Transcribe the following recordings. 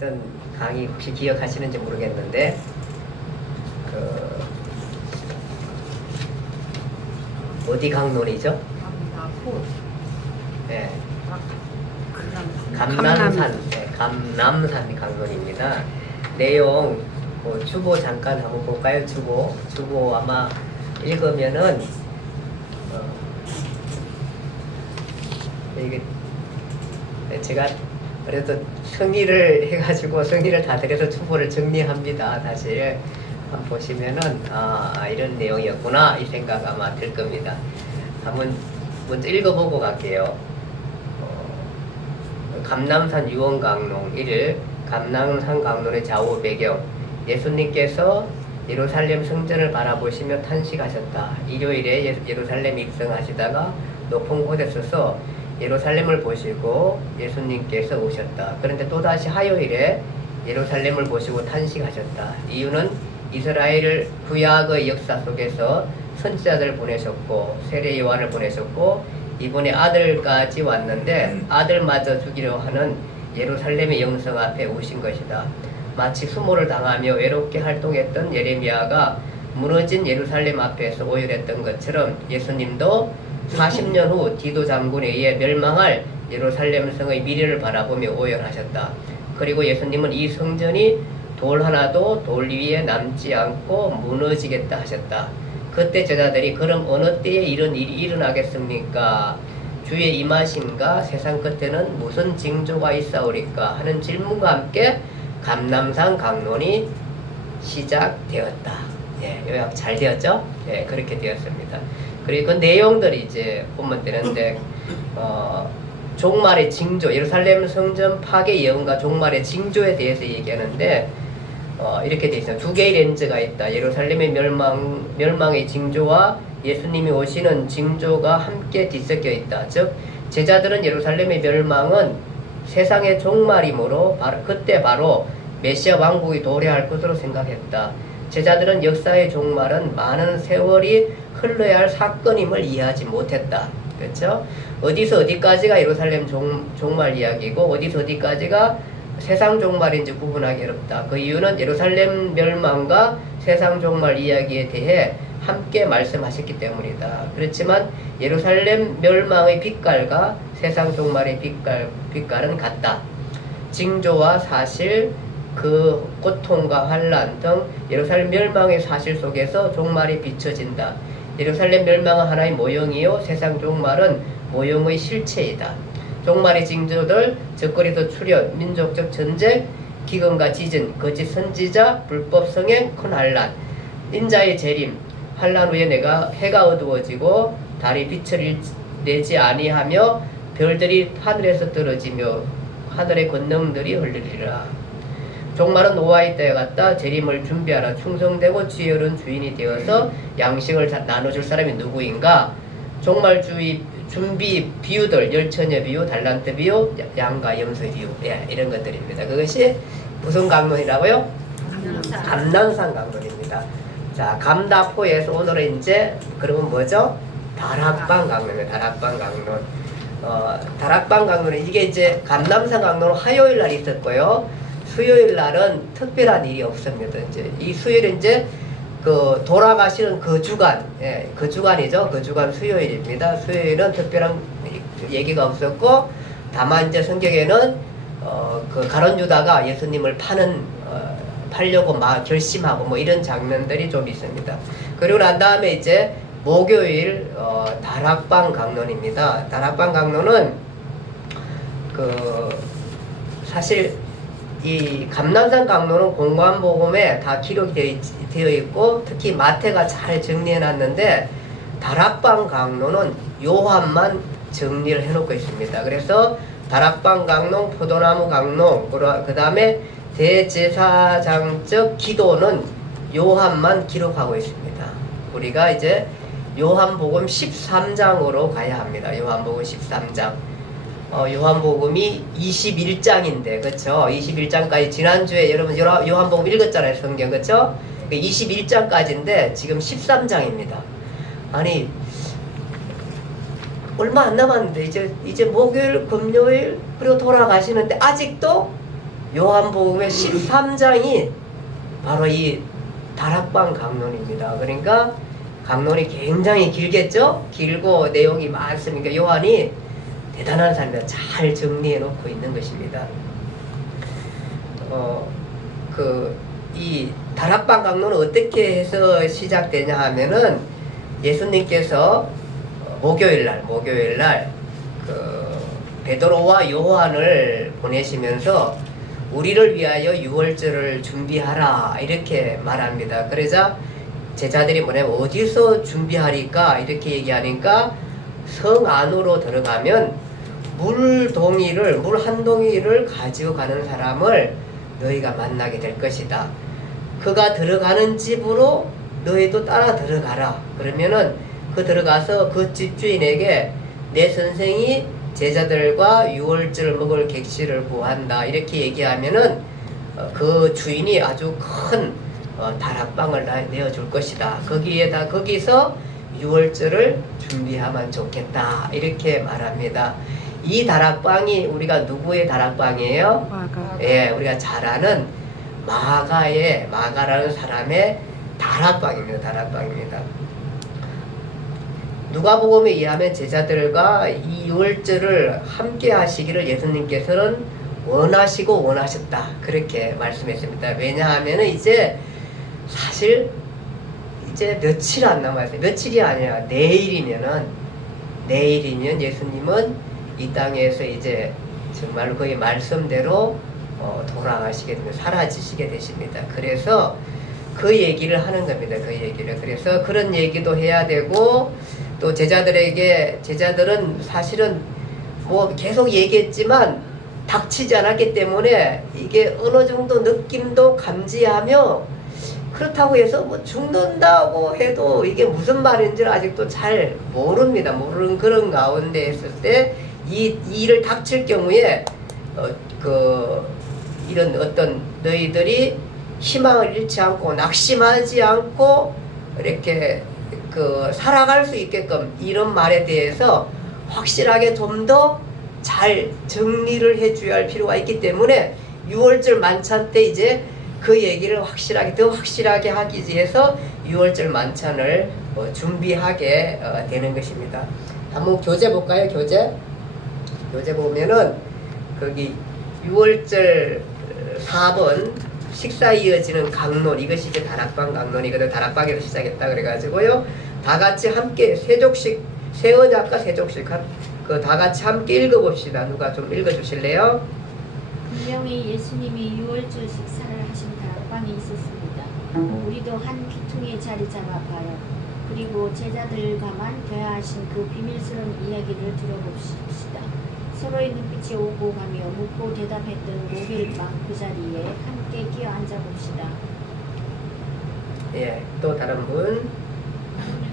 했던 강의 혹시 기억하시는지 모르겠는데 그 어디 강론이죠? 네. 감남산, 네, 감남산 강론입니다. 내용 주보 잠깐 한번 볼까요? 주보 아마 읽으면은 이게 제가 그래도 승리를 해가지고 승리를 다 드려서 주보를 정리합니다. 사실 한번 보시면은 이런 내용이었구나 이 생각 아마 들 겁니다. 한번 먼저 읽어보고 갈게요. 감남산 유언강론 1일 감남산 강론의 좌우 배경. 예수님께서 예루살렘 성전을 바라보시며 탄식하셨다. 일요일에 예루살렘 입성하시다가 높은 곳에 서서 예루살렘을 보시고 예수님께서 오셨다. 그런데 또다시 화요일에 예루살렘을 보시고 탄식하셨다. 이유는 이스라엘을 구약의 역사 속에서 선지자들을 보내셨고 세례 요한을 보내셨고 이번에 아들까지 왔는데 아들마저 죽이려 하는 예루살렘의 영성 앞에 오신 것이다. 마치 수모를 당하며 외롭게 활동했던 예레미야가 무너진 예루살렘 앞에서 오열했던 것처럼 예수님도 40년 후 디도 장군에 의해 멸망할 예루살렘 성의 미래를 바라보며 오열하셨다. 그리고 예수님은 이 성전이 돌 하나도 돌 위에 남지 않고 무너지겠다 하셨다. 그때 제자들이 그럼 어느 때에 이런 일이 일어나겠습니까? 주의 임하심과 세상 끝에는 무슨 징조가 있사오리까? 하는 질문과 함께 감남산 강론이 시작되었다. 예, 요약 잘 되었죠? 예, 그렇게 되었습니다. 그리고 그 내용들이 이제 보면 되는데 종말의 징조, 예루살렘 성전 파괴 예언과 종말의 징조에 대해서 얘기하는데 이렇게 되어 있어요. 두 개의 렌즈가 있다. 예루살렘의 멸망의 징조와 예수님이 오시는 징조가 함께 뒤섞여 있다. 즉 제자들은 예루살렘의 멸망은 세상의 종말이므로 그때 바로 메시아 왕국이 도래할 것으로 생각했다. 제자들은 역사의 종말은 많은 세월이 흘러야 할 사건임을 이해하지 못했다. 그렇죠? 어디서 어디까지가 예루살렘 종말 이야기고 어디서 어디까지가 세상 종말인지 구분하기 어렵다. 그 이유는 예루살렘 멸망과 세상 종말 이야기에 대해 함께 말씀하셨기 때문이다. 그렇지만 예루살렘 멸망의 빛깔과 세상 종말의 빛깔은 같다. 징조와 사실, 그 고통과 환란 등 예루살렘 멸망의 사실 속에서 종말이 비춰진다. 예루살렘 멸망은 하나의 모형이요 세상 종말은 모형의 실체이다. 종말의 징조들, 적거리도 출현, 민족적 전쟁, 기근과 지진, 거짓 선지자, 불법 성행, 큰 환란, 인자의 재림, 환란 후에 해가 어두워지고 달이 빛을 내지 아니하며 별들이 하늘에서 떨어지며 하늘의 권능들이 흘리리라. 종말은 노아의 때와 같다. 재림을 준비하라. 충성되고 지혜로운 주인이 되어서 양식을 나눠줄 사람이 누구인가? 종말주의 준비 비유들, 열처녀 비유, 달란트 비유, 양과 염소 비유, 예, 이런 것들입니다. 그것이 무슨 강론이라고요? 감남산 강론입니다. 자, 감다포에서 오늘은 이제 그러면 뭐죠? 다락방 강론입니다. 다락방 강론. 다락방 강론은 이게 이제 감남산 강론은 화요일 날 있었고요. 수요일 날은 특별한 일이 없습니다. 이제 이 수요일은 이제 그 돌아가시는 그 주간, 예, 그 주간이죠. 그 주간 수요일입니다. 수요일은 특별한 얘기가 없었고, 다만 이제 성경에는 그 가룟 유다가 예수님을 팔려고 막 결심하고 뭐 이런 장면들이 좀 있습니다. 그리고 난 다음에 이제 목요일 다락방 강론입니다. 다락방 강론은 그 사실 이 감남산 강론은 공관복음에 다 기록이 되어 있고 특히 마태가 잘 정리해놨는데 다락방 강론은 요한만 정리를 해놓고 있습니다. 그래서 다락방 강론, 포도나무 강론, 그 다음에 대제사장적 기도는 요한만 기록하고 있습니다. 우리가 이제 요한복음 13장으로 가야 합니다. 요한복음 13장. 요한복음이 21장인데, 그쵸? 21장까지, 지난주에 여러분 요한복음 읽었잖아요, 성경, 그쵸? 21장까지인데, 지금 13장입니다. 아니, 얼마 안 남았는데, 이제 목요일, 금요일, 그리고 돌아가시는데, 아직도 요한복음의 13장이 바로 이 다락방 강론입니다. 그러니까 강론이 굉장히 길겠죠? 길고 내용이 많습니다. 요한이 대단한 사람이다. 잘 정리해 놓고 있는 것입니다. 이 다락방 강론은 어떻게 해서 시작되냐 하면은 예수님께서 목요일날 베드로와 요한을 보내시면서 우리를 위하여 유월절을 준비하라 이렇게 말합니다. 그러자 제자들이 뭐냐면 어디서 준비하리까 이렇게 얘기하니까 성 안으로 들어가면 물 한 동이를 가지고 가는 사람을 너희가 만나게 될 것이다. 그가 들어가는 집으로 너희도 따라 들어가라. 그러면은 그 들어가서 그 집주인에게 내 선생이 제자들과 유월절 먹을 객실을 구한다 이렇게 얘기하면은 그 주인이 아주 큰 다락방을 내어줄 것이다. 거기서 유월절을 준비하면 좋겠다 이렇게 말합니다. 이 다락방이 우리가 누구의 다락방이에요? 마가. 예, 우리가 잘 아는 마가라는 사람의 다락방입니다. 누가복음에 의하면 제자들과 이 유월절을 함께 하시기를 예수님께서는 원하셨다 그렇게 말씀했습니다. 왜냐하면 사실 이제 며칠 안 남았어요. 며칠이 아니라 내일이면 예수님은 이 땅에서 이제 정말 그의 말씀대로 돌아가시게 되면 사라지시게 되십니다. 그래서 그 얘기를 하는 겁니다. 그래서 그런 얘기도 해야 되고 또 제자들은 사실은 뭐 계속 얘기했지만 닥치지 않았기 때문에 이게 어느 정도 느낌도 감지하며 그렇다고 해서 뭐 죽는다고 해도 이게 무슨 말인지 아직도 잘 모릅니다. 모르는 그런 가운데 있을 때 이 일을 닥칠 경우에 이런 어떤 너희들이 희망을 잃지 않고 낙심하지 않고 이렇게 살아갈 수 있게끔 이런 말에 대해서 확실하게 좀 더 잘 정리를 해줘야 할 필요가 있기 때문에 6월절 만찬 때 이제 그 얘기를 더 확실하게 하기 위해서 6월절 만찬을 준비하게 되는 것입니다. 한번 교재 볼까요? 교재 보면은 거기 6월절 4번 식사 이어지는 강론, 이것이 이제 다락방 강론이거든. 다락방에서 시작했다 그래가지고요. 다 같이 함께 세족식, 세언약과 세족식 다 같이 함께 읽어봅시다. 누가 좀 읽어주실래요? 분명히 예수님이 6월절 식사를 하신 다락방이 있었습니다. 우리도 한 귀퉁이에 자리 잡아봐요. 그리고 제자들과만 대화하신 그 비밀스러운 이야기를 들어봅시다. 서로의 눈빛이 오고 가며 묻고 대답했던 목요일밤 그 자리에 함께 끼어 앉아봅시다. 예, 또 다른 분.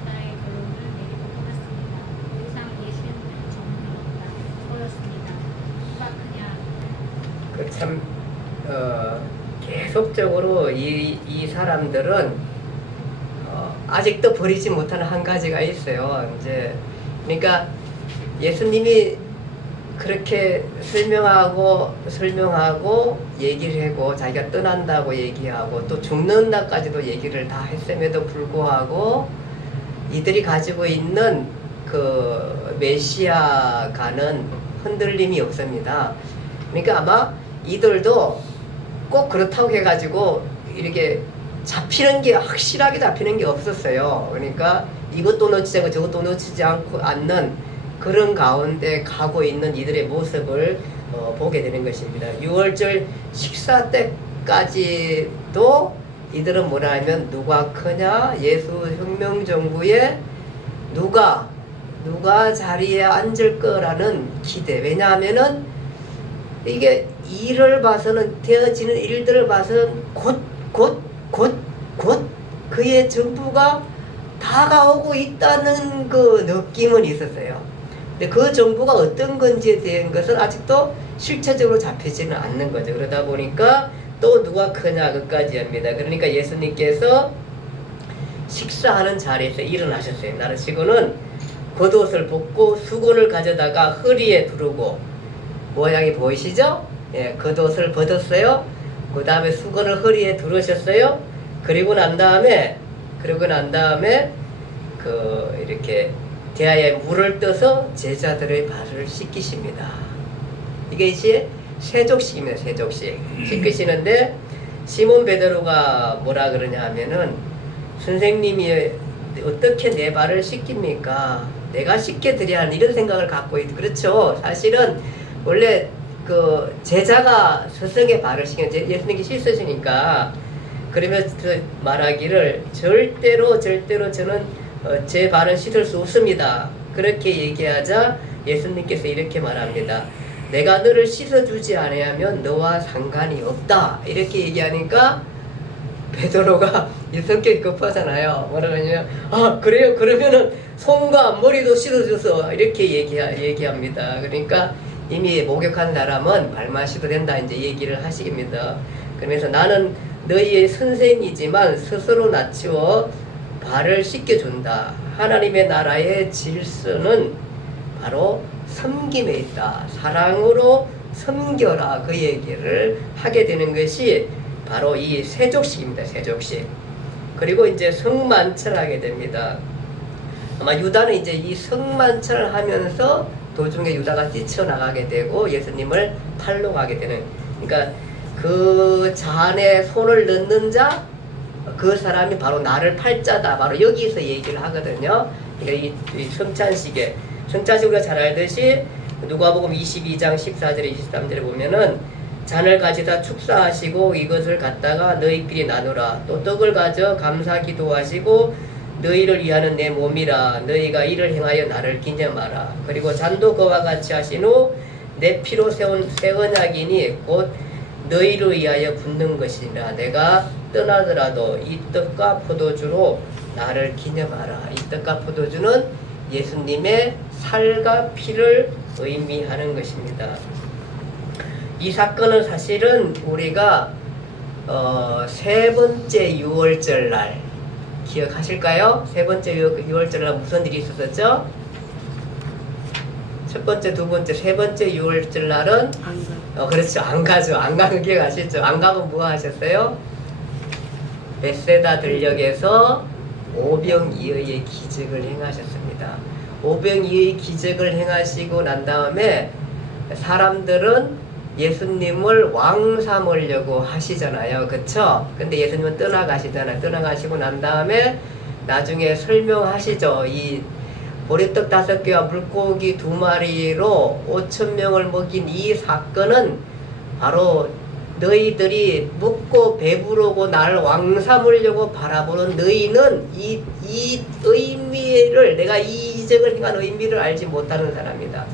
나의 결론을 내리고 뽑았습니다. 의상 예수님은 정리없다. 보였습니다. 누가 그냥 계속적으로 이 사람들은 아직도 버리지 못하는 한 가지가 있어요. 그러니까 예수님이 그렇게 설명하고 얘기를 하고 자기가 떠난다고 얘기하고 또 죽는다까지도 얘기를 다 했음에도 불구하고 이들이 가지고 있는 그 메시아가는 흔들림이 없습니다. 그러니까 아마 이들도 꼭 그렇다고 해가지고 이렇게 확실하게 잡히는 게 없었어요. 그러니까 이것도 놓치지 않고 저것도 놓치지 않는 그런 가운데 가고 있는 이들의 모습을 보게 되는 것입니다. 6월절 식사 때까지도 이들은 뭐라 하면 누가 크냐? 예수 혁명정부에 누가 자리에 앉을 거라는 기대. 왜냐하면은 이게 일을 봐서는 되어지는 일들을 봐서는 곧 그의 정부가 다가오고 있다는 그 느낌은 있었어요. 근데 그 정부가 어떤 건지에 대한 것은 아직도 실체적으로 잡히지는 않는 거죠. 그러다 보니까 또 누가 크냐 그까지 합니다. 그러니까 예수님께서 식사하는 자리에서 일어나셨어요. 나르시고는 겉옷을 벗고 수건을 가져다가 허리에 두르고 모양이 보이시죠? 예, 겉옷을 벗었어요. 그 다음에 수건을 허리에 두르셨어요. 그리고 난 다음에 이렇게 대야에 물을 떠서 제자들의 발을 씻기십니다. 이게 이제 세족식입니다. 세족식. 씻기시는데 시몬 베드로가 뭐라 그러냐 하면은 선생님이 어떻게 내 발을 씻깁니까? 내가 씻겨드려야 하는 이런 생각을 갖고 있. 그렇죠. 사실은 원래 그 제자가 스승의 발을 씻겨 예수님이 씻으시니까 그러면서 말하기를 절대로 저는 제 발은 씻을 수 없습니다. 그렇게 얘기하자 예수님께서 이렇게 말합니다. 내가 너를 씻어주지 아니하면 너와 상관이 없다. 이렇게 얘기하니까 베드로가 이 성격이 급하잖아요. 뭐라 그러냐면 아 그래요? 그러면은 손과 머리도 씻어줘서 이렇게 얘기합니다. 그러니까 이미 목욕한 사람은 발만 씻어도 된다 이제 얘기를 하시깁니다. 그러면서 나는 너희의 선생이지만 스스로 낮추어 발을 씻겨준다. 하나님의 나라의 질서는 바로 섬김에 있다. 사랑으로 섬겨라. 그 얘기를 하게 되는 것이 바로 이 세족식입니다. 세족식. 그리고 이제 성만찬을 하게 됩니다. 아마 유다는 이제 이 성만찬을 하면서 도중에 유다가 뛰쳐나가게 되고 예수님을 팔러 가게 되는, 그러니까 그 잔에 손을 넣는 자, 그 사람이 바로 나를 팔 자다. 바로 여기서 얘기를 하거든요. 그러니까 이 성찬식에, 성찬식 우리가 잘 알듯이 누가복음 22장 14절에 23절에 보면은 잔을 가지다 축사하시고 이것을 갖다가 너희끼리 나누라. 또 떡을 가져 감사 기도하시고 너희를 위하는 내 몸이라. 너희가 이를 행하여 나를 기념하라. 그리고 잔도 그와 같이 하신 후 내 피로 세운 새 언약이니 곧 너희를 위하여 붓는 것이니라. 내가 떠나더라도 이 떡과 포도주로 나를 기념하라. 이 떡과 포도주는 예수님의 살과 피를 의미하는 것입니다. 이 사건은 사실은 우리가 세 번째 유월절 날 기억하실까요? 세 번째 유월절 날 무슨 일이 있었었죠? 첫 번째, 두 번째, 세 번째 유월절 날은 그렇죠. 안 가죠. 안 가는 기억하시죠? 안 가면 뭐 하셨어요? 베세다 들녘에서 오병이어의 기적을 행하셨습니다. 오병이어의 기적을 행하시고 난 다음에 사람들은 예수님을 왕 삼으려고 하시잖아요. 그쵸? 근데 예수님은 떠나가시잖아요. 떠나가시고 난 다음에 나중에 설명하시죠. 이 보리떡 5개와 물고기 2마리로 5,000명을 먹인 이 사건은 바로 너희들이 묻고 배부르고 나를 왕 삼으려고 바라보는 너희는 이 의미를, 내가 이 이적을 행한 의미를 알지 못하는 사람이다.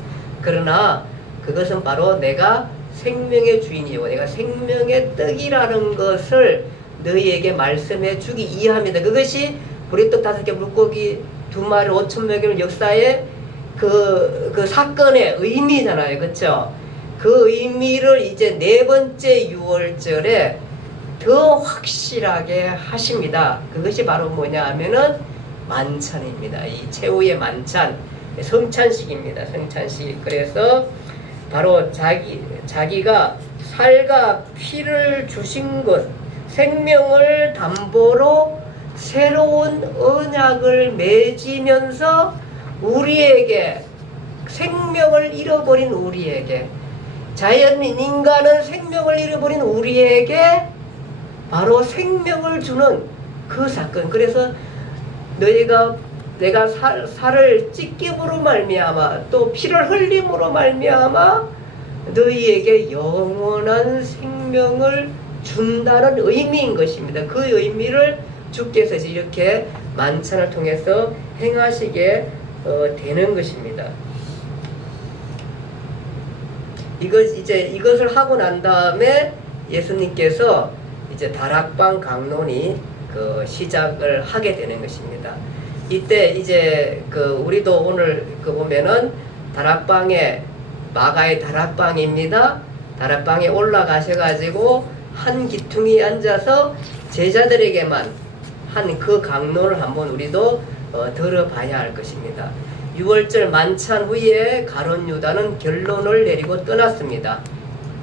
그러나 그것은 바로 내가 생명의 주인이고 내가 생명의 떡이라는 것을 너희에게 말씀해 주기 이해합니다. 그것이 보리떡 5개 물고기 2마리 5,000명의 역사의 그 사건의 의미잖아요. 그쵸? 그 의미를 이제 네 번째 유월절에 더 확실하게 하십니다. 그것이 바로 뭐냐 하면은 만찬입니다. 이 최후의 만찬, 성찬식입니다. 성찬식. 그래서 바로 자기가 살과 피를 주신 것, 생명을 담보로 새로운 언약을 맺으면서 우리에게, 생명을 잃어버린 우리에게, 인간은 생명을 잃어버린 우리에게 바로 생명을 주는 그 사건. 그래서 내가 살을 찢김으로 말미암아 또 피를 흘림으로 말미암아 너희에게 영원한 생명을 준다는 의미인 것입니다. 그 의미를 주께서 이렇게 만찬을 통해서 행하시게 되는 것입니다. 이것을 하고 난 다음에 예수님께서 이제 다락방 강론이 시작을 하게 되는 것입니다. 이때 이제 우리도 오늘 보면은 다락방에, 마가의 다락방입니다. 다락방에 올라가셔가지고 한 기퉁이 앉아서 제자들에게만 한 그 강론을 한번 우리도 들어봐야 할 것입니다. 6월절 만찬 후에 가룟 유다는 결론을 내리고 떠났습니다.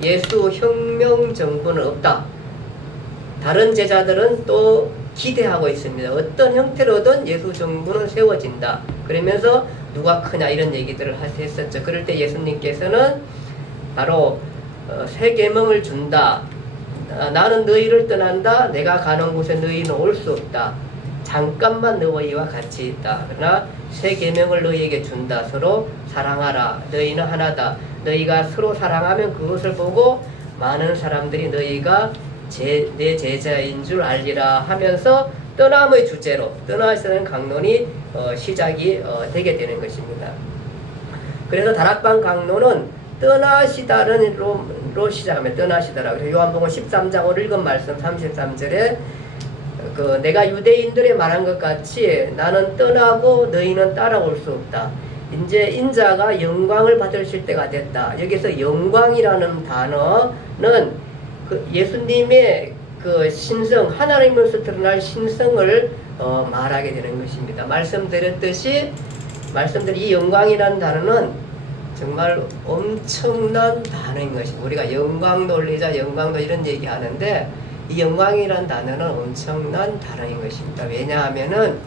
예수 혁명 정부는 없다. 다른 제자들은 또 기대하고 있습니다. 어떤 형태로든 예수 정부는 세워진다. 그러면서 누가 크냐 이런 얘기들을 했었죠. 그럴 때 예수님께서는 바로 새 계명을 준다. 나는 너희를 떠난다. 내가 가는 곳에 너희는 올 수 없다. 잠깐만 너희와 같이 있다. 그러나 새 계명을 너희에게 준다. 서로 사랑하라. 너희는 하나다. 너희가 서로 사랑하면 그것을 보고 많은 사람들이 너희가 내 제자인 줄 알리라 하면서 떠남의 주제로 떠나시는 강론이 시작이 되게 되는 것입니다. 그래서 다락방 강론은 떠나시다는 로 시작하면 떠나시다라. 그래서 요한복음 13장 오늘 읽은 말씀 33절에 내가 유대인들에 말한 것 같이 나는 떠나고 너희는 따라올 수 없다. 이제 인자가 영광을 받으실 때가 됐다. 여기서 영광이라는 단어는 예수님의 신성, 하나님으로서 드러날 신성을 말하게 되는 것입니다. 말씀드린 이 영광이라는 단어는 정말 엄청난 단어인 것입니다. 우리가 영광 돌리자, 영광도 이런 얘기 하는데 이 영광이라는 단어는 엄청난 단어인 것입니다. 왜냐하면은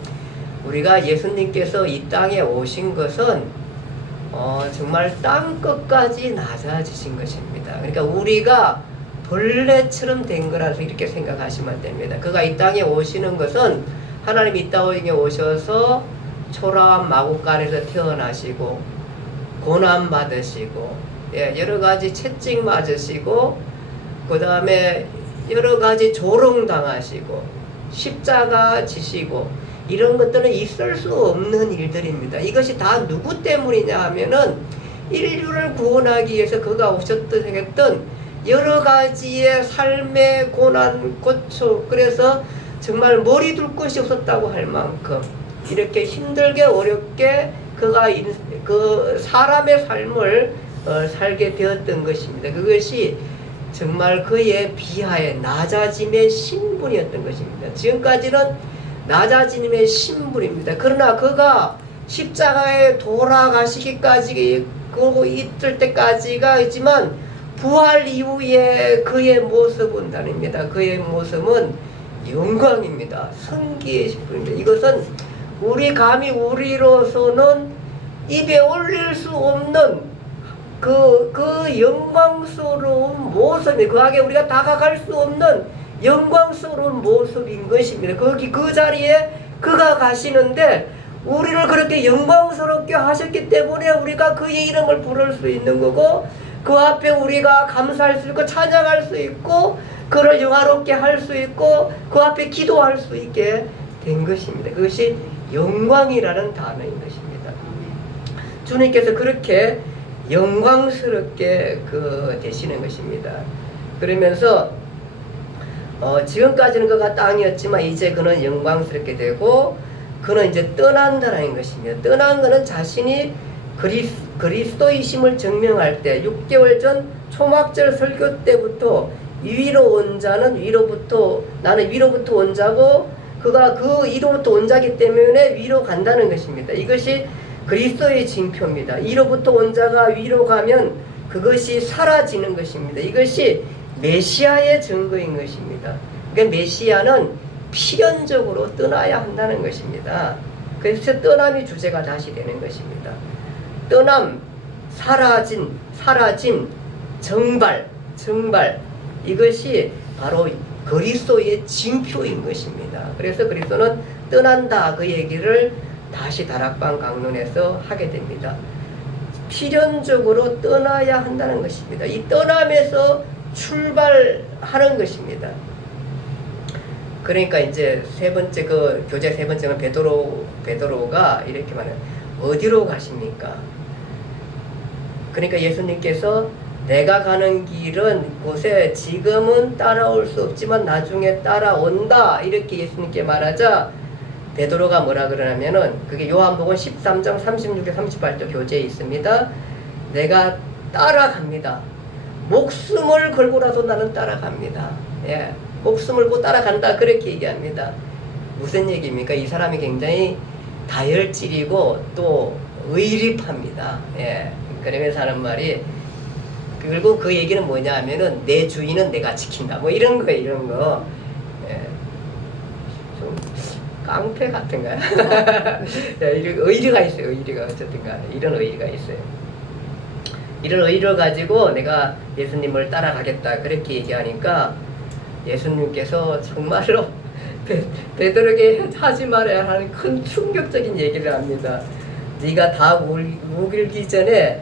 우리가 예수님께서 이 땅에 오신 것은 정말 땅 끝까지 낮아지신 것입니다. 그러니까 우리가 벌레처럼 된 거라서 이렇게 생각하시면 됩니다. 그가 이 땅에 오시는 것은 하나님이 이 땅에 오셔서 초라한 마구간에서 태어나시고 고난 받으시고 여러 가지 채찍 맞으시고 그 다음에 여러 가지 조롱 당하시고 십자가 지시고 이런 것들은 있을 수 없는 일들입니다. 이것이 다 누구 때문이냐 하면은 인류를 구원하기 위해서 그가 오셨던 여러 가지의 삶의 고난, 고초, 그래서 정말 머리 둘 것이 없었다고 할 만큼 이렇게 힘들게 어렵게 그가 그 사람의 삶을 살게 되었던 것입니다. 그것이 정말 그의 비하의 낮아짐의 신분이었던 것입니다. 지금까지는 낮아짐의 신분입니다. 그러나 그가 십자가에 돌아가시기까지 그 있을 때까지가 있지만 부활 이후에 그의 모습은 다릅니다. 그의 모습은 영광입니다. 성기의 신분입니다. 이것은 감히 우리로서는 입에 올릴 수 없는 그 영광스러운 모습이 그에게 우리가 다가갈 수 없는 영광스러운 모습인 것입니다. 그 자리에 그가 가시는데 우리를 그렇게 영광스럽게 하셨기 때문에 우리가 그의 이름을 부를 수 있는 거고 그 앞에 우리가 감사할 수 있고 찬양할 수 있고 그를 영화롭게 할 수 있고 그 앞에 기도할 수 있게 된 것입니다. 그것이 영광이라는 단어인 것입니다. 주님께서 그렇게 영광스럽게 되시는 것입니다. 그러면서 지금까지는 그가 땅이었지만 이제 그는 영광스럽게 되고 그는 이제 떠난다는 것입니다. 떠난 그는 자신이 그리스도이심을 증명할 때 6개월 전 초막절 설교 때부터 위로 온 자는 위로부터 나는 위로부터 온 자고 그가 그 위로부터 온 자기 때문에 위로 간다는 것입니다. 이것이 그리스도의 징표입니다. 위로부터 온 자가 위로 가면 그것이 사라지는 것입니다. 이것이 메시아의 증거인 것입니다. 그러니까 메시아는 필연적으로 떠나야 한다는 것입니다. 그래서 떠남이 주제가 다시 되는 것입니다. 떠남, 사라짐, 정발 이것이 바로 그리스도의 징표인 것입니다. 그래서 그리스도는 떠난다 그 얘기를 다시 다락방 강론에서 하게 됩니다. 필연적으로 떠나야 한다는 것입니다. 이 떠남에서 출발하는 것입니다. 그러니까 이제 교재 세 번째는 베드로가 이렇게 말해요. 어디로 가십니까? 그러니까 예수님께서 내가 가는 길은 곳에 지금은 따라올 수 없지만 나중에 따라온다 이렇게 예수님께 말하자 베드로가 뭐라 그러냐면은 그게 요한복음 13장 36에 38절 교재에 있습니다. 내가 따라갑니다. 목숨을 걸고라도 나는 따라갑니다. 예, 목숨을 걸고 따라간다 그렇게 얘기합니다. 무슨 얘기입니까? 이 사람이 굉장히 다혈질이고 또 의립합니다. 예, 그러면서 하는 말이 그리고 그 얘기는 뭐냐 하면은 내 주인은 내가 지킨다. 뭐 이런 거예요, 이런 거. 예. 좀 깡패 같은가요? 의리가 있어요, 의리가. 어쨌든 간에. 이런 의리가 있어요. 이런 의리를 가지고 내가 예수님을 따라가겠다. 그렇게 얘기하니까 예수님께서 정말로 베드로에게 하지 말아야 하는 큰 충격적인 얘기를 합니다. 네가 다 우길기 전에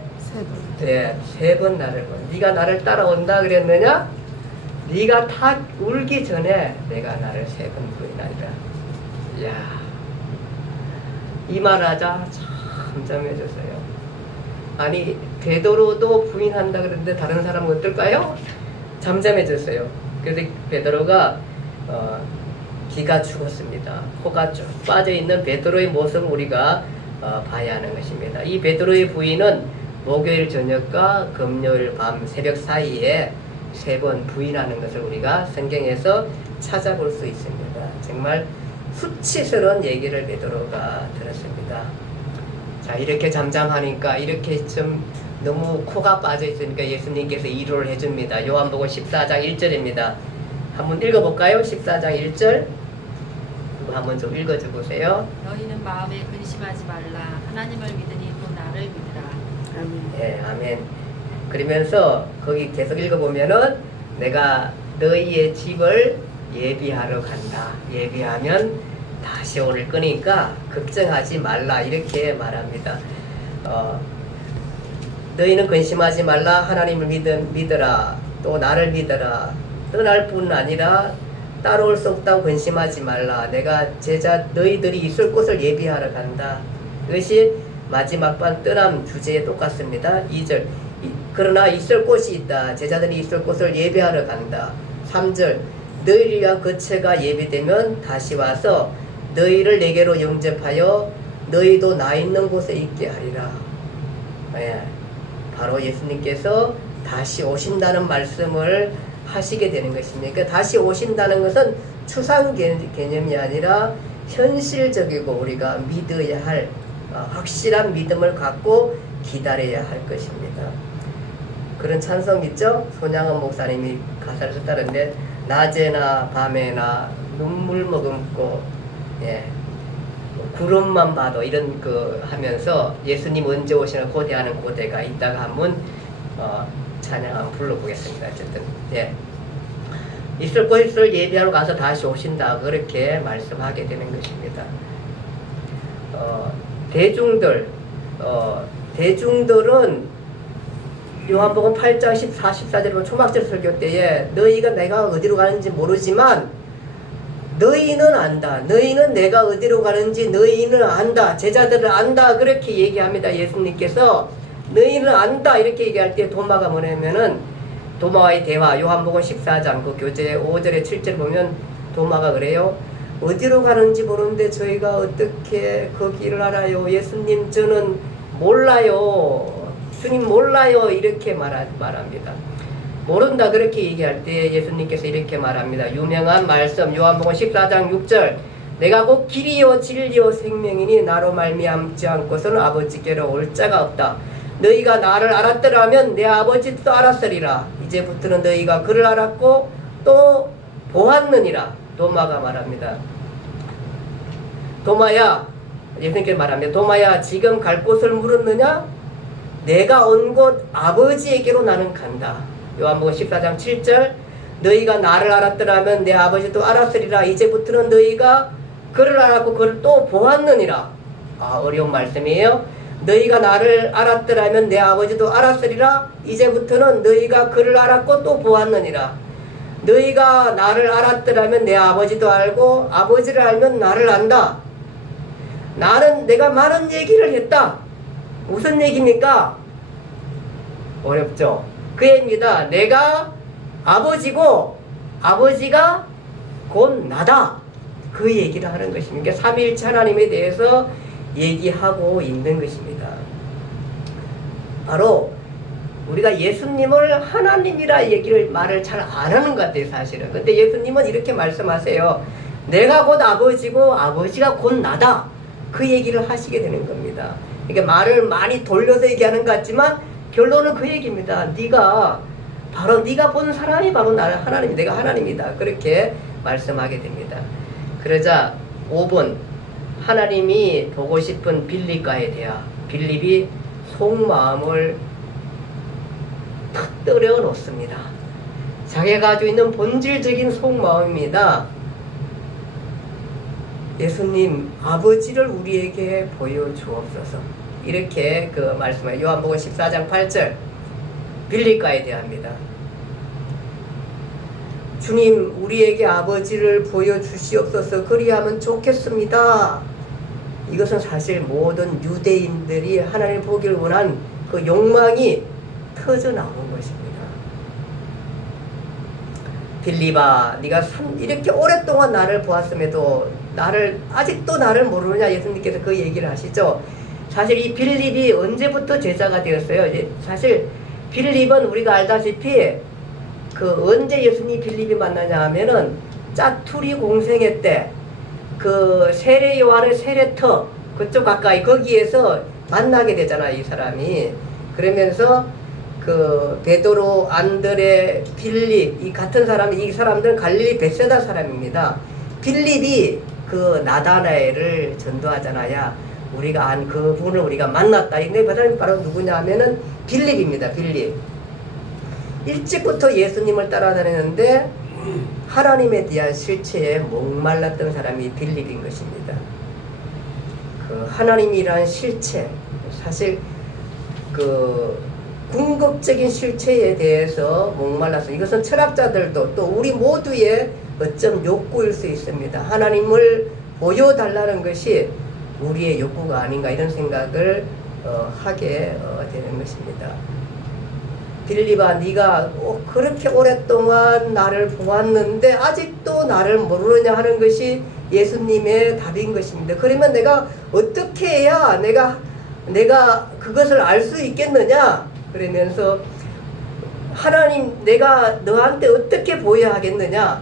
세 번 나를 본. 네가 나를 따라온다 그랬느냐? 네가 다 울기 전에 내가 나를 세 번 부인하리라. 이야, 이 말하자 잠잠해졌어요. 아니 베드로도 부인한다 그랬는데 다른 사람은 어떨까요? 잠잠해졌어요. 그래서 베드로가 기가 죽었습니다. 코가 쭉 빠져있는 베드로의 모습을 우리가 봐야 하는 것입니다. 이 베드로의 부인은 목요일 저녁과 금요일 밤 새벽 사이에 세 번 부인하는 것을 우리가 성경에서 찾아볼 수 있습니다. 정말 수치스러운 얘기를 베드로가 들었습니다. 자, 이렇게 잠잠하니까 이렇게 좀 너무 코가 빠져 있으니까 예수님께서 위로를 해줍니다. 요한복음 14장 1절입니다. 한번 읽어볼까요? 14장 1절 한번 좀 읽어줘 보세요. 너희는 마음에 근심하지 말라. 하나님을 믿으니 또 나를 믿으라. 아멘. 예, 아멘. 그러면서 거기 계속 읽어보면은 내가 너희의 집을 예비하러 간다. 예비하면 다시 오를 거니까 걱정하지 말라. 이렇게 말합니다. 너희는 근심하지 말라. 하나님을 믿으라. 또 나를 믿으라. 떠날 뿐 아니라 따라올 수 없다고 근심하지 말라. 내가 제자 너희들이 있을 곳을 예비하러 간다. 이것이 마지막 반 떠남 주제에 똑같습니다. 2절 그러나 있을 곳이 있다. 제자들이 있을 곳을 예비하러 간다. 3절 너희를 위한 거처가 예비되면 다시 와서 너희를 내게로 영접하여 너희도 나 있는 곳에 있게 하리라. 예, 바로 예수님께서 다시 오신다는 말씀을 하시게 되는 것입니다. 그러니까 다시 오신다는 것은 추상 개념이 아니라 현실적이고 우리가 믿어야 할 확실한 믿음을 갖고 기다려야 할 것입니다. 그런 찬송 있죠? 손양은 목사님이 가사를 썼다는데 낮에나 밤에나 눈물 머금고 예, 구름만 봐도 이런 거 하면서 예수님 언제 오시나 고대하는 고대가 있다가 한번 찬양 한번 불러보겠습니다. 어쨌든 예. 있을 곳을 예비하러 가서 다시 오신다. 그렇게 말씀하게 되는 것입니다. 대중들은 요한복음 8장 14절 보면 초막절 설교 때에 너희가 내가 어디로 가는지 모르지만 너희는 안다. 너희는 내가 어디로 가는지 너희는 안다. 제자들은 안다. 그렇게 얘기합니다. 예수님께서 너희는 안다. 이렇게 얘기할 때 도마가 뭐냐면은 도마와의 대화 요한복음 14장 그 교재 5절에 7절 보면 도마가 그래요. 어디로 가는지 모르는데 저희가 어떻게 그 길을 알아요? 예수님 저는 몰라요. 주님 몰라요. 이렇게 말합니다. 모른다 그렇게 얘기할 때 예수님께서 이렇게 말합니다. 유명한 말씀 요한복음 14장 6절 내가 곧 길이요 진리요 생명이니 나로 말미암지 않고서는 아버지께로 올 자가 없다. 너희가 나를 알았더라면 내 아버지도 알았으리라. 이제부터는 너희가 그를 알았고 또 보았느니라. 도마가 말합니다. 도마야 예수님께서 말합니다. 도마야 지금 갈 곳을 물었느냐? 내가 온 곳 아버지에게로 나는 간다. 요한복음 14장 7절 너희가 나를 알았더라면 내 아버지도 알았으리라. 이제부터는 너희가 그를 알았고 그를 또 보았느니라. 어려운 말씀이에요. 너희가 나를 알았더라면 내 아버지도 알았으리라. 이제부터는 너희가 그를 알았고 또 보았느니라. 너희가 나를 알았더라면 내 아버지도 알고 아버지를 알면 나를 안다. 나는 내가 많은 얘기를 했다. 무슨 얘기입니까? 어렵죠? 그 얘기입니다. 내가 아버지고 아버지가 곧 나다. 그 얘기를 하는 것입니다. 삼위일체 하나님에 대해서 얘기하고 있는 것입니다. 바로 우리가 예수님을 하나님이라 말을 잘 안 하는 것 같아요, 사실은. 근데 예수님은 이렇게 말씀하세요. 내가 곧 아버지고 아버지가 곧 나다. 그 얘기를 하시게 되는 겁니다. 그러니까 말을 많이 돌려서 얘기하는 것 같지만 결론은 그 얘기입니다. 네가 본 사람이 바로 나를 하나님, 내가 하나님이다. 그렇게 말씀하게 됩니다. 그러자 5번 하나님이 보고 싶은 빌립과에 대하 빌립이 속마음을 터뜨려 놓습니다. 자기가 가지고 있는 본질적인 속마음입니다. 예수님 아버지를 우리에게 보여주옵소서. 이렇게 그 말씀을 요한복음 14장 8절 빌립과에 대합니다. 주님 우리에게 아버지를 보여주시옵소서. 그리하면 좋겠습니다. 이것은 사실 모든 유대인들이 하나님 보기를 원한 그 욕망이 터져 나오는 것입니다. 빌립아 네가 이렇게 오랫동안 나를 보았음에도 아직도 나를 모르느냐. 예수님께서 그 얘기를 하시죠. 사실 이 빌립이 언제부터 제자가 되었어요? 사실 빌립은 우리가 알다시피 그 언제 예수님이 빌립이 만나냐 하면은 짜투리 공생회 때 그 세례 요한의 세례터 그쪽 가까이 거기에서 만나게 되잖아요. 이 사람이. 그러면서 그 베드로, 안드레, 빌립 이 같은 사람, 이 사람들은 갈릴리 벳세다 사람입니다. 빌립이 그 나다나엘을 전도하잖아요. 우리가 안 그분을 우리가 만났다. 근데 그 사람이 바로 누구냐 하면은 빌립입니다. 빌립. 일찍부터 예수님을 따라다니는데 하나님에 대한 실체에 목말랐던 사람이 빌립인 것입니다. 그 하나님이란 실체, 사실 그 궁극적인 실체에 대해서 목말라서 이것은 철학자들도 또 우리 모두의 어쩜 욕구일 수 있습니다. 하나님을 보여달라는 것이 우리의 욕구가 아닌가 이런 생각을 하게 되는 것입니다. 빌립아 네가 그렇게 오랫동안 나를 보았는데 아직도 나를 모르느냐 하는 것이 예수님의 답인 것입니다. 그러면 내가 어떻게 해야 내가 그것을 알 수 있겠느냐? 그러면서 하나님 내가 너한테 어떻게 보여야 하겠느냐?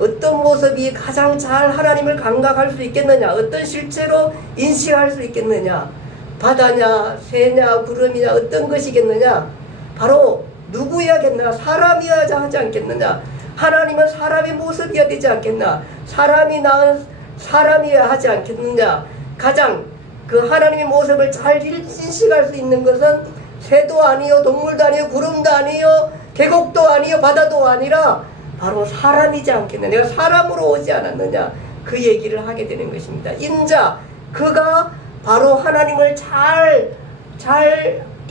어떤 모습이 가장 잘 하나님을 감각할 수 있겠느냐? 어떤 실체로 인식할 수 있겠느냐? 바다냐, 새냐, 구름이냐 어떤 것이겠느냐? 바로 누구여야겠나? 사람이어야 하지 않겠느냐? 하나님은 사람의 모습이어야 되지 않겠나? 사람이 낳은 사람이어야 하지 않겠느냐? 가장 그 하나님의 모습을 잘 인식할 수 있는 것은 새도 아니요, 동물도 아니요, 구름도 아니요, 계곡도 아니요, 바다도 아니라 바로 사람이지 않겠느냐? 내가 사람으로 오지 않았느냐? 그 얘기를 하게 되는 것입니다. 인자, 그가 바로 하나님을 잘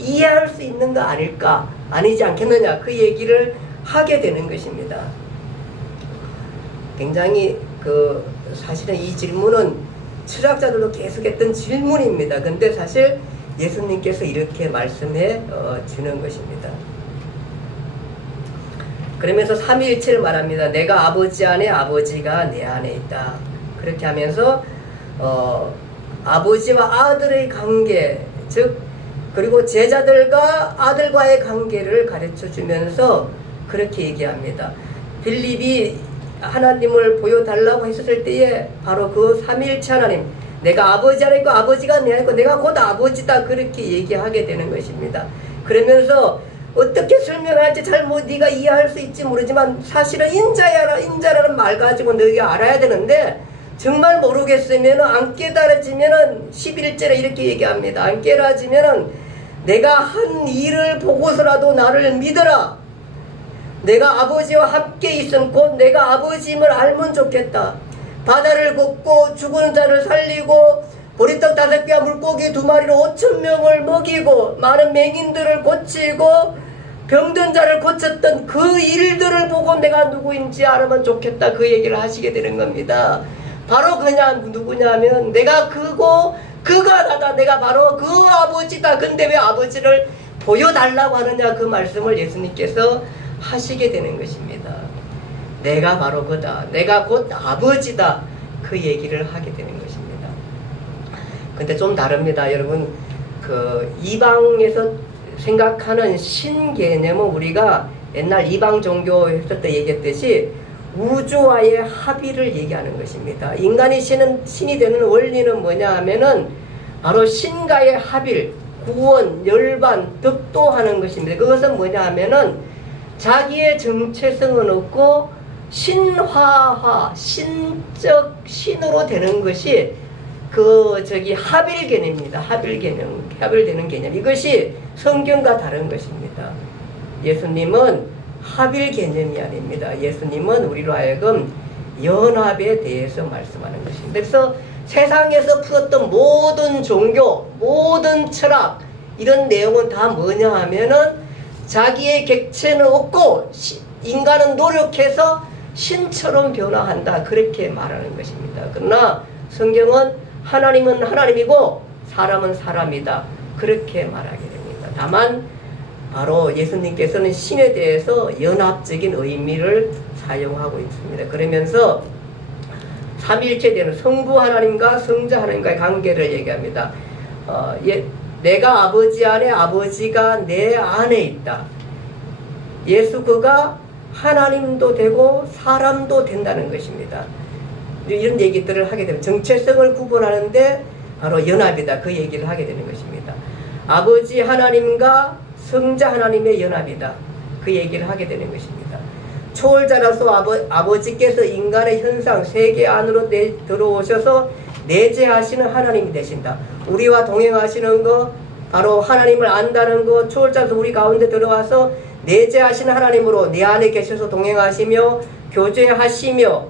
이해할 수 있는 거 아닐까? 아니지 않겠느냐? 그 얘기를 하게 되는 것입니다. 굉장히 사실은 이 질문은 철학자들도 계속했던 질문입니다. 근데 사실 예수님께서 이렇게 말씀해 주는 것입니다. 그러면서 삼위일체를 말합니다. 내가 아버지 안에 아버지가 내 안에 있다. 그렇게 하면서 아버지와 아들의 관계, 즉 그리고 제자들과 아들과의 관계를 가르쳐 주면서 그렇게 얘기합니다. 빌립이 하나님을 보여달라고 했을 때에 바로 그 삼위일체 하나님, 내가 아버지 안에 있고 아버지가 내 안에 있고 내가 곧 아버지다, 그렇게 얘기하게 되는 것입니다. 그러면서 어떻게 설명할지 잘 네가 이해할 수 있지 모르지만 사실은 인자라는 말 가지고 너희가 알아야 되는데 정말 모르겠으면 안 깨달아지면은 11절에 이렇게 얘기합니다. 안 깨달아지면은 내가 한 일을 보고서라도 나를 믿어라. 내가 아버지와 함께 있음 곧 내가 아버지임을 알면 좋겠다. 바다를 걷고 죽은 자를 살리고 보리떡 5개와 물고기 2마리로 5,000명을 먹이고 많은 맹인들을 고치고 병든 자를 고쳤던 그 일들을 보고 내가 누구인지 알면 좋겠다. 그 얘기를 하시게 되는 겁니다. 바로 그냥 누구냐면 내가 그가 나다. 내가 바로 그 아버지다. 근데 왜 아버지를 보여달라고 하느냐? 그 말씀을 예수님께서 하시게 되는 것입니다. 내가 바로 그다. 내가 곧 아버지다. 그 얘기를 하게 되는 것입니다. 근데 좀 다릅니다. 여러분, 이방에서 생각하는 신 개념은 우리가 옛날 이방 종교 했을 때 얘기했듯이 우주와의 합의를 얘기하는 것입니다. 인간이 신이 되는 원리는 뭐냐 하면은 바로 신과의 합일, 구원, 열반, 득도하는 것입니다. 그것은 뭐냐 하면은 자기의 정체성은 없고 신화화, 신적 신으로 되는 것이 합일 개념입니다. 합일되는 개념. 이것이 성경과 다른 것입니다. 예수님은 합일 개념이 아닙니다. 예수님은 우리로 하여금 연합에 대해서 말씀하는 것입니다. 그래서 세상에서 풀었던 모든 종교, 모든 철학, 이런 내용은 다 뭐냐 하면은 자기의 객체는 없고 인간은 노력해서 신처럼 변화한다. 그렇게 말하는 것입니다. 그러나 성경은 하나님은 하나님이고 사람은 사람이다. 그렇게 말하게 됩니다. 다만 바로 예수님께서는 신에 대해서 연합적인 의미를 사용하고 있습니다. 그러면서 삼위일체 되는 성부 하나님과 성자 하나님과의 관계를 얘기합니다. 내가 아버지 안에, 아버지가 내 안에 있다. 예수 그가 하나님도 되고 사람도 된다는 것입니다. 이런 얘기들을 하게 되면 정체성을 구분하는데 바로 연합이다. 그 얘기를 하게 되는 것입니다. 아버지 하나님과 성자 하나님의 연합이다. 그 얘기를 하게 되는 것입니다. 초월자라서 아버지께서 인간의 현상 세계 안으로 들어오셔서 내재하시는 하나님이 되신다. 우리와 동행하시는 거, 바로 하나님을 안다는 거, 초월자로서 우리 가운데 들어와서 내재하시는 하나님으로 내 안에 계셔서 동행하시며 교제하시며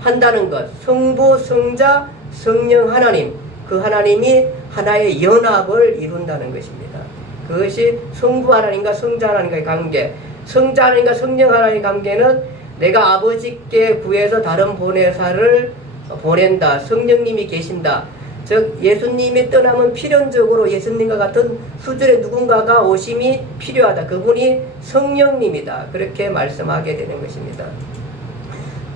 한다는 것. 성부, 성자, 성령 하나님, 그 하나님이 하나의 연합을 이룬다는 것입니다. 그것이 성부 하나님과 성자 하나님과의 관계, 성자 하나님과 성령 하나님의 관계는 내가 아버지께 구해서 다른 보내사를 보낸다. 성령님이 계신다. 즉 예수님이 떠나면 필연적으로 예수님과 같은 수준의 누군가가 오심이 필요하다. 그분이 성령님이다. 그렇게 말씀하게 되는 것입니다.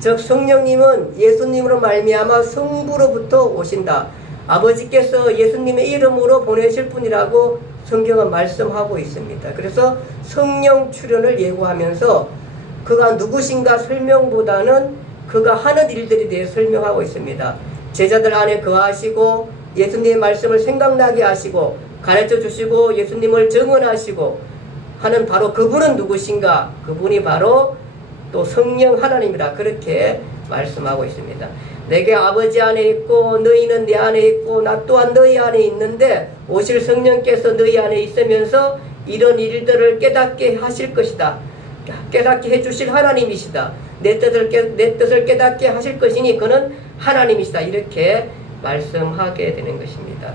즉 성령님은 예수님으로 말미암아 성부로부터 오신다. 아버지께서 예수님의 이름으로 보내실 분이라고 성경은 말씀하고 있습니다. 그래서 성령 출현을 예고하면서 그가 누구신가 설명보다는 그가 하는 일들에 대해 설명하고 있습니다. 제자들 안에 거하시고 예수님의 말씀을 생각나게 하시고 가르쳐 주시고 예수님을 증언하시고 하는 바로 그분은 누구신가? 그분이 바로 또 성령 하나님이라 그렇게 말씀하고 있습니다. 내게 아버지 안에 있고 너희는 내 안에 있고 나 또한 너희 안에 있는데 오실 성령께서 너희 안에 있으면서 이런 일들을 깨닫게 하실 것이다. 깨닫게 해주실 하나님이시다. 내 뜻을 깨닫게 하실 것이니 그는 하나님이시다. 이렇게 말씀하게 되는 것입니다.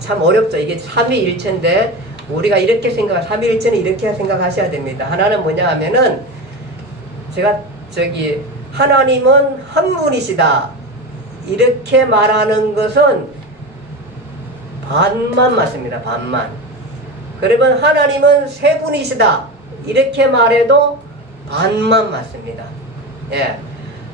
참 어렵죠. 이게 삼위일체인데 우리가 이렇게 삼위일체는 이렇게 생각하셔야 됩니다. 하나는 뭐냐 하면은 하나님은 한 분이시다. 이렇게 말하는 것은 반만 맞습니다. 반만. 그러면 하나님은 세 분이시다. 이렇게 말해도 반만 맞습니다. 예.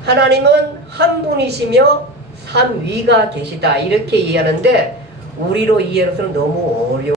하나님은 한 분이시며 삼위가 계시다. 이렇게 이해하는데 우리로 이해로서는 너무 어려워.